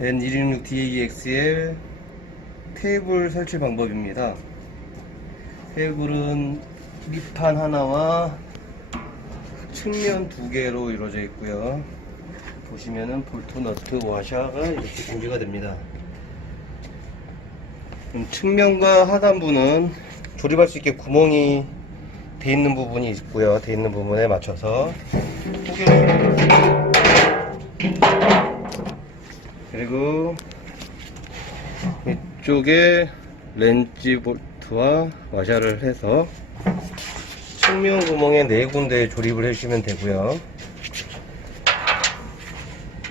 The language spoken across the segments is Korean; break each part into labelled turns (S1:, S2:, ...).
S1: N166DAX의 테이블 설치 방법입니다. 테이블은 밑판 하나와 측면 두 개로 이루어져 있고요. 보시면은 볼트, 너트, 와샤가 이렇게 준비가 됩니다. 음, 측면과 하단부는 조립할 수 있게 구멍이 돼 있는 부분이 있고요. 돼 있는 부분에 맞춰서 그리고 이쪽에 렌치 볼트와 와샤를 해서 측면 구멍에 네 군데 조립을 해주시면 되고요.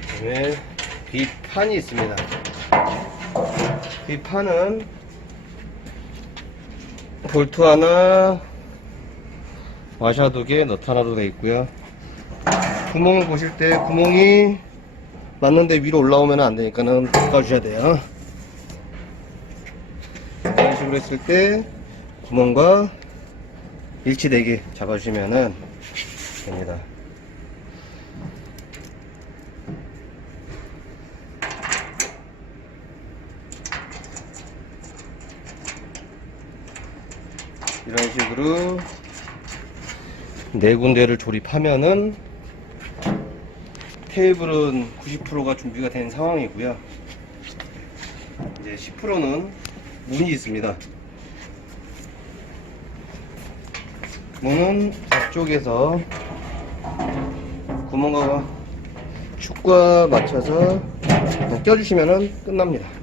S1: 그다음에 비판이 있습니다. 비판은 볼트 하나, 와샤 두 개, 너트 하나도 돼 있고요. 구멍을 보실 때 구멍이 맞는데 위로 올라오면 안 되니까는 바꿔주셔야 돼요. 이런 식으로 했을 때 구멍과 일치되게 잡아주시면은 됩니다. 이런 식으로 네 군데를 조립하면은 테이블은 90%가 준비가 된 상황이고요. 이제 10%는 문이 있습니다. 문은 앞쪽에서 구멍과 축과 맞춰서 껴주시면 끝납니다.